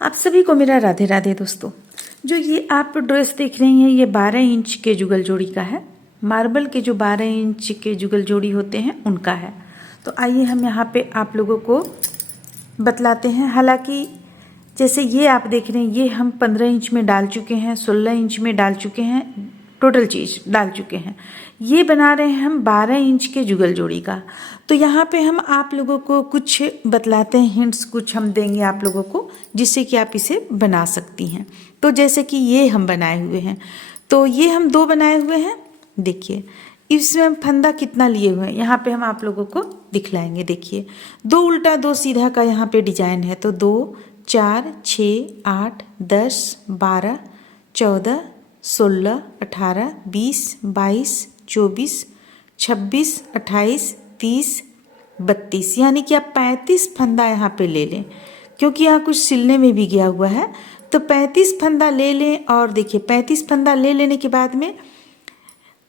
आप सभी को मेरा राधे राधे दोस्तों। जो ये आप ड्रेस देख रही हैं ये 12 इंच के जुगल जोड़ी का है। मार्बल के जो 12 इंच के जुगल जोड़ी होते हैं उनका है। तो आइए हम यहाँ पे आप लोगों को बतलाते हैं। हालांकि जैसे ये आप देख रहे हैं ये हम 15 इंच में डाल चुके हैं, 16 इंच में डाल चुके हैं, टोटल चीज़ डाल चुके हैं। ये बना रहे हैं हम 12 इंच के जुगल जोड़ी का। तो यहाँ पे हम आप लोगों को कुछ बतलाते हैं, हिंट्स कुछ हम देंगे आप लोगों को जिससे कि आप इसे बना सकती हैं। तो जैसे कि ये हम बनाए हुए हैं, तो ये हम 2 बनाए हुए हैं। देखिए इसमें हम फंदा कितना लिए हुए हैं यहाँ पे हम आप लोगों को दिखलाएंगे। देखिए 2 उल्टा 2 सीधा का यहाँ पे डिजाइन है। तो 2 4 6 8 10 12 14 16 18 20 22 24 26 28 30 32 यानी कि आप 35 फंदा यहाँ पे ले लें, क्योंकि यहाँ कुछ सिलने में भी गया हुआ है। तो 35 फंदा ले लें। और देखिए 35 फंदा ले लेने के बाद में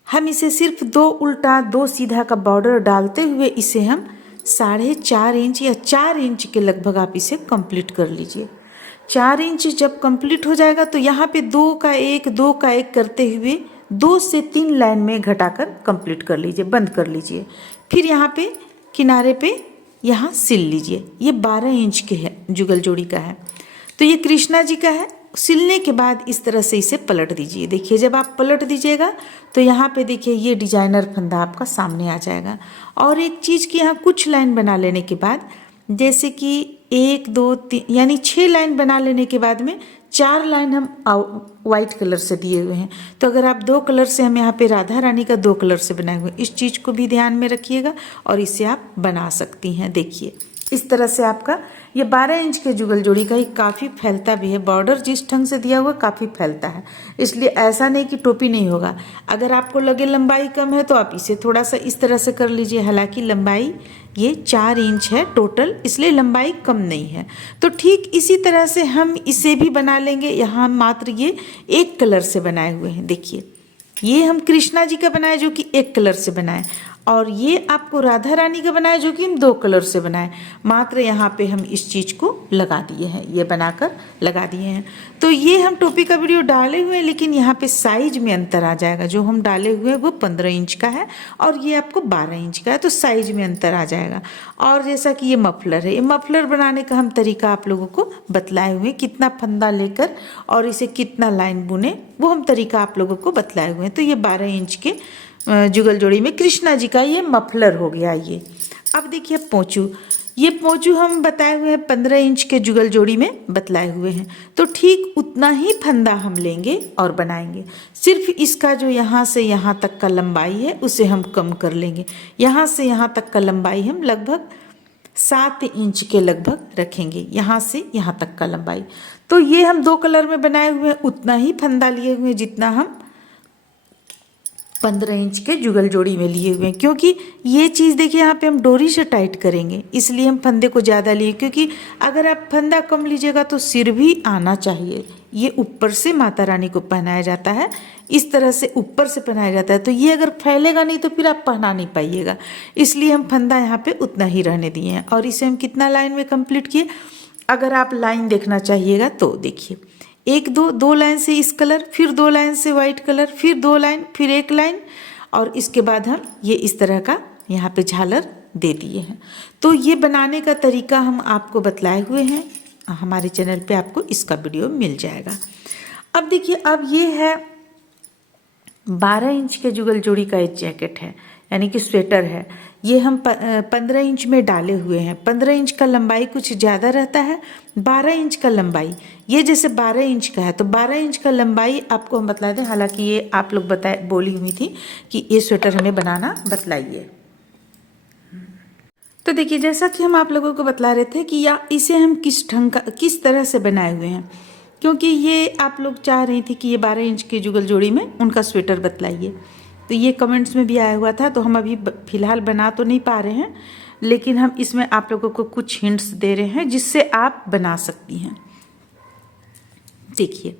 हम इसे सिर्फ 2 उल्टा 2 सीधा का बॉर्डर डालते हुए इसे हम 4.5 इंच या 4 इंच के लगभग आप इसे कंप्लीट कर लीजिए। 4 इंच जब कंप्लीट हो जाएगा तो यहाँ पे 2 का 1 करते हुए 2 से 3 लाइन में घटाकर कंप्लीट कर लीजिए, बंद कर लीजिए। फिर यहाँ पे किनारे पे यहाँ सिल लीजिए। ये 12 इंच के है, जुगल जोड़ी का है। तो ये कृष्णा जी का है। सिलने के बाद इस तरह से इसे पलट दीजिए। देखिए जब आप पलट दीजिएगा तो यहाँ पे देखिए ये डिजाइनर फंदा आपका सामने आ जाएगा। और एक चीज़ की यहाँ कुछ लाइन बना लेने के बाद, जैसे कि 1 2 3 यानी 6 लाइन बना लेने के बाद में 4 लाइन हम वाइट कलर से दिए हुए हैं। तो अगर आप 2 कलर से, हम यहाँ पे राधा रानी का 2 कलर से बनाए हुए, इस चीज़ को भी ध्यान में रखिएगा और इसे आप बना सकती हैं। देखिए इस तरह से आपका ये 12 इंच के जुगल जोड़ी का ही काफ़ी फैलता भी है। बॉर्डर जिस ढंग से दिया हुआ काफ़ी फैलता है, इसलिए ऐसा नहीं कि टोपी नहीं होगा। अगर आपको लगे लंबाई कम है तो आप इसे थोड़ा सा इस तरह से कर लीजिए। हालांकि लंबाई ये 4 इंच है टोटल, इसलिए लंबाई कम नहीं है। तो ठीक इसी तरह से हम इसे भी बना लेंगे। यहाँ मात्र ये 1 कलर से बनाए हुए हैं। देखिए ये हम कृष्णा जी का बनाए जो कि 1 कलर से बनाए, और ये आपको राधा रानी का बनाया जो कि हम 2 कलर से बनाए। मात्र यहाँ पे हम इस चीज़ को लगा दिए हैं, ये बनाकर लगा दिए हैं। तो ये हम टोपी का वीडियो डाले हुए हैं, लेकिन यहाँ पे साइज में अंतर आ जाएगा। जो हम डाले हुए हैं वो 15 इंच का है और ये आपको 12 इंच का है, तो साइज में अंतर आ जाएगा। और जैसा कि ये मफलर है, ये मफलर बनाने का हम तरीका आप लोगों को बतलाए हुए हैं। कितना फंदा लेकर और इसे कितना लाइन बुने वो हम तरीका आप लोगों को बतलाए हुए हैं। तो ये 12 इंच के जुगल जोड़ी में कृष्णा जी का ये मफलर हो गया। ये अब देखिए पोंचू, ये पोंचू हम बताए हुए हैं 15 इंच के जुगल जोड़ी में बतलाए हुए हैं। तो ठीक उतना ही फंदा हम लेंगे और बनाएंगे। सिर्फ इसका जो यहाँ से यहाँ तक का लंबाई है उसे हम कम कर लेंगे। यहाँ से यहाँ तक का लंबाई हम लगभग 7 इंच के लगभग रखेंगे, यहाँ से यहाँ तक का लंबाई। तो ये हम 2 कलर में बनाए हुए हैं, उतना ही फंदा लिए हुए हैं जितना हम 15 इंच के जुगल जोड़ी में लिए हुए हैं। क्योंकि ये चीज़ देखिए यहाँ पे हम डोरी से टाइट करेंगे, इसलिए हम फंदे को ज़्यादा लिए। क्योंकि अगर आप फंदा कम लीजिएगा तो सिर भी आना चाहिए। ये ऊपर से माता रानी को पहनाया जाता है, इस तरह से ऊपर से पहनाया जाता है। तो ये अगर फैलेगा नहीं तो फिर आप पहना नहीं पाइएगा, इसलिए हम फंदा यहाँ पे उतना ही रहने दिए हैं। और इसे हम कितना लाइन में कंप्लीट किए, अगर आप लाइन देखना चाहिएगा तो देखिए 1 2 लाइन से इस कलर, फिर 2 लाइन से वाइट कलर, फिर 2 लाइन, फिर 1 लाइन, और इसके बाद हम ये इस तरह का यहाँ पे झालर दे दिए हैं। तो ये बनाने का तरीका हम आपको बतलाए हुए हैं, हमारे चैनल पे आपको इसका वीडियो मिल जाएगा। अब देखिए अब ये है 12 इंच के जुगल जोड़ी का एक जैकेट है, यानी कि स्वेटर है। ये हम 15 इंच में डाले हुए हैं। 15 इंच का लंबाई कुछ ज़्यादा रहता है, 12 इंच का लंबाई। ये जैसे 12 इंच का है तो 12 इंच का लंबाई आपको हम बतला दें। हालांकि ये आप लोग बोली हुई थी कि ये स्वेटर हमें बनाना बतलाइए। तो देखिए जैसा कि हम आप लोगों को बतला रहे थे कि या इसे हम किस तरह से बनाए हुए हैं, क्योंकि ये आप लोग चाह रही थी कि ये 12 इंच के जुगल जोड़ी में उनका स्वेटर बतलाइए। तो ये कमेंट्स में भी आया हुआ था। तो हम अभी फ़िलहाल बना तो नहीं पा रहे हैं, लेकिन हम इसमें आप लोगों को कुछ हिंट्स दे रहे हैं जिससे आप बना सकती हैं। देखिए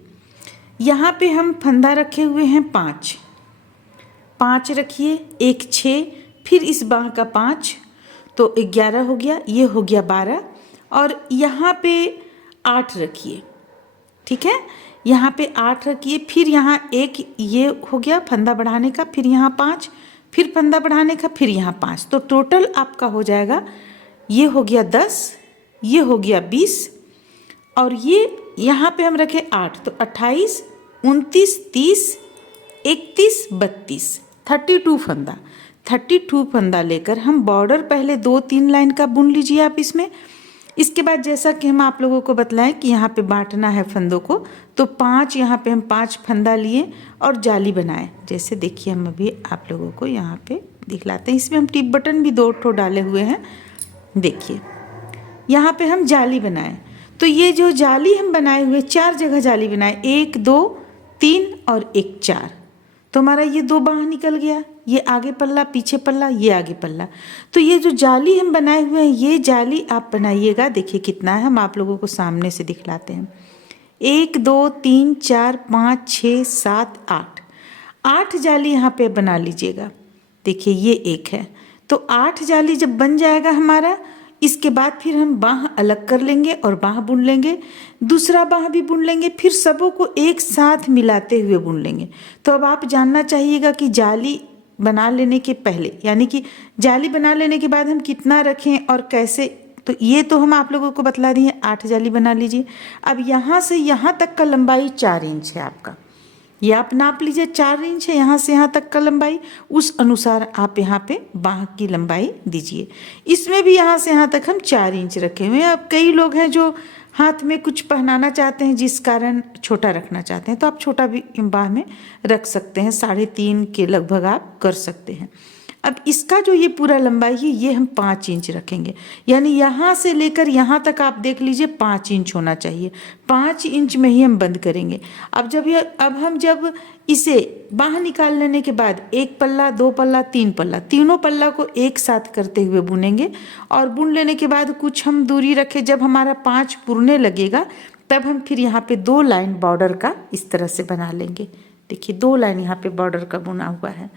यहाँ पे हम फंदा रखे हुए हैं 5 रखिए, 1 6, फिर इस बाह का 5, तो 11 हो गया, ये हो गया 12। और यहाँ पे 8 रखिए, ठीक है। यहाँ पे 8 रखिए, फिर यहाँ एक ये हो गया फंदा बढ़ाने का, फिर यहाँ 5, फिर फंदा बढ़ाने का, फिर यहाँ 5, तो टोटल आपका हो जाएगा, ये हो गया 10, ये हो गया 20, और ये यहाँ पे हम रखे 8, तो 28, 29, 30, 31, 32, 32 फंदा। 32 फंदा लेकर हम बॉर्डर पहले 2-3 लाइन का बुन लीजिए आप इसमें। इसके बाद जैसा कि हम आप लोगों को बतलाएं कि यहाँ पे बांटना है फंदों को, तो 5 यहाँ पे हम 5 फंदा लिए और जाली बनाए। जैसे देखिए हम अभी आप लोगों को यहाँ पे दिखलाते हैं, इसमें हम टिप बटन भी 2 ठो डाले हुए हैं। देखिए यहाँ पे हम जाली बनाए, तो ये जो जाली हम बनाए हुए 4 जगह जाली बनाए, 1, 2, 3 और 1, 4, तो हमारा ये 2 बाँह निकल गया, ये आगे पल्ला, पीछे पल्ला, ये आगे पल्ला। तो ये जो जाली हम बनाए हुए हैं, ये जाली आप बनाइएगा। देखिए कितना है, हम आप लोगों को सामने से दिखलाते हैं। 1, 2, 3, 4, 5, 6, 7, 8, 8 जाली यहाँ पे बना लीजिएगा। देखिए ये एक है, तो 8 जाली जब बन जाएगा हमारा, इसके बाद फिर हम बाँह अलग कर लेंगे और बाँह बुन लेंगे, दूसरा बाँह भी बुन लेंगे, फिर सबों को एक साथ मिलाते हुए बुन लेंगे। तो अब आप जानना चाहिएगा कि जाली बना लेने के पहले, यानी कि जाली बना लेने के बाद हम कितना रखें और कैसे, तो ये तो हम आप लोगों को बतला दिए। 8 जाली बना लीजिए। अब यहाँ से यहाँ तक का लंबाई 4 इंच है आपका, ये आप नाप लीजिए, 4 इंच है यहाँ से यहाँ तक का लंबाई, उस अनुसार आप यहाँ पे बाँह की लंबाई दीजिए। इसमें भी यहाँ से यहाँ तक हम 4 इंच रखे हुए हैं। अब कई लोग हैं जो हाथ में कुछ पहनाना चाहते हैं, जिस कारण छोटा रखना चाहते हैं, तो आप छोटा भी बाँह में रख सकते हैं, 3.5 के लगभग आप कर सकते हैं। अब इसका जो ये पूरा लंबाई है, ये हम 5 इंच रखेंगे, यानी यहाँ से लेकर यहाँ तक आप देख लीजिए 5 इंच होना चाहिए। 5 इंच में ही हम बंद करेंगे। अब हम जब इसे बाँह निकाल लेने के बाद 1 पल्ला, 2 पल्ला, 3 पल्ला, तीनों पल्ला को एक साथ करते हुए बुनेंगे, और बुन लेने के बाद कुछ हम दूरी रखें, जब हमारा 5 पुरने लगेगा तब हम फिर यहाँ पे 2 लाइन बॉर्डर का इस तरह से बना लेंगे। देखिए 2 लाइन यहाँ पे बॉर्डर का बुना हुआ है।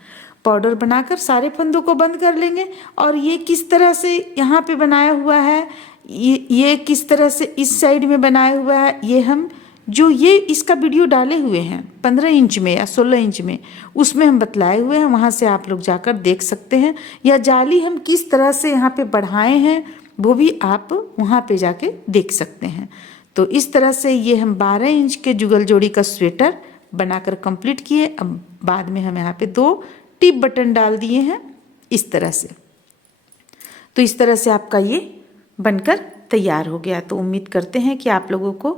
बॉर्डर बनाकर सारे फंदों को बंद कर लेंगे, और ये किस तरह से यहाँ पे बनाया हुआ है, ये किस तरह से इस साइड में बनाया हुआ है, ये हम जो ये इसका वीडियो डाले हुए हैं 15 इंच में या 16 इंच में, उसमें हम बतलाए हुए हैं, वहाँ से आप लोग जाकर देख सकते हैं। या जाली हम किस तरह से यहाँ पे बढ़ाए हैं, वो भी आप वहाँ पे जाके देख सकते हैं। तो इस तरह से ये हम 12 इंच के जुगल जोड़ी का स्वेटर बनाकर कंप्लीट किए। अब बाद में हम यहाँ पे 2 टिप बटन डाल दिए हैं इस तरह से। तो इस तरह से आपका ये बनकर तैयार हो गया। तो उम्मीद करते हैं कि आप लोगों को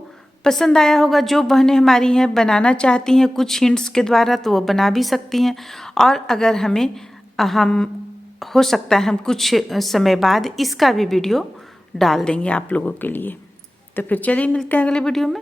पसंद आया होगा। जो बहनें हमारी हैं बनाना चाहती हैं कुछ हिंट्स के द्वारा, तो वो बना भी सकती हैं, और अगर हम हो सकता है हम कुछ समय बाद इसका भी वीडियो डाल देंगे आप लोगों के लिए। तो फिर चलिए मिलते हैं अगले वीडियो में।